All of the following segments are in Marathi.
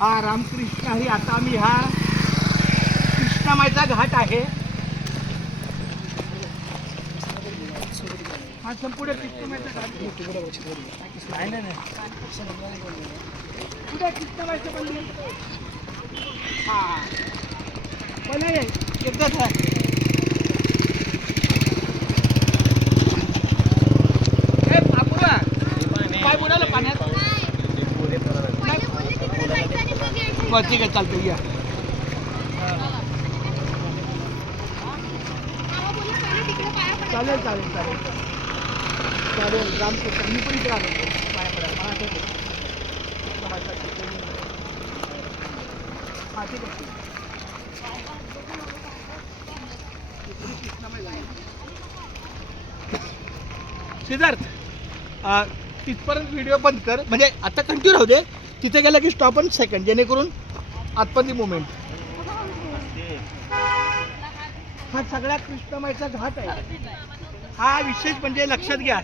हा रामकृष्ण हरी. आता आम्ही हा कृष्णामाईचा घाट आहे. हा संपूर्ण कृष्णामाईचा घाट आहे. नाही कुठे कृष्णामाईचं मंदिर? हा पण एकदाच आहे. काय बुडालं पाण्यात? ठीक आहे चालतं या. चालेल चालेल चालेल चालेल. रामकृष्ण. मी पण इकडे आलो होतो पाया पडायला. मला आठवतं. हा ठीक आहे. सिद्धार्थ तिथपर्यंत व्हिडिओ बंद कर. म्हणजे आता कंटिन्यू राहू दे. तिथे गेलं की स्टॉप अँड सेकंड, जेणेकरून आतपर्यंत मुवमेंट. हा सगळा कृष्णमाईचा घाट आहे. हा विशेष म्हणजे लक्षात घ्या.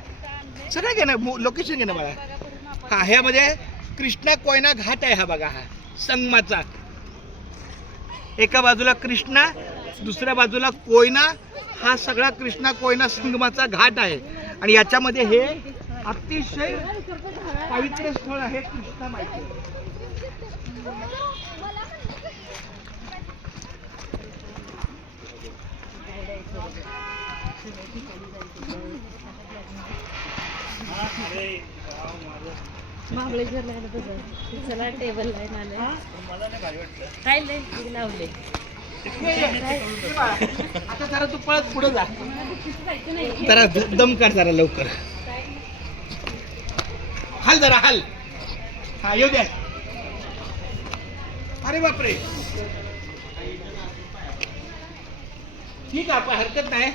सगळं घे ना, लोकेशन घे ना मला. हा ह्यामध्ये कृष्णा कोयना घाट आहे. हा बघा हा संगमाचा. एका बाजूला कृष्णा, दुसऱ्या बाजूला कोयना. हा सगळा कृष्णा कोयना संगमाचा घाट आहे. आणि याच्यामध्ये हे अतिशय पवित्र स्थळ आहे कृष्णामाईचे. चला टेबल लावले. आता जरा तू पळत पुढे जा. जरा दम कर जरा लवकर. हाल जरा हाल. हा येऊ द्या. अरे बापरे. ठीक आहे, हरकत नाही.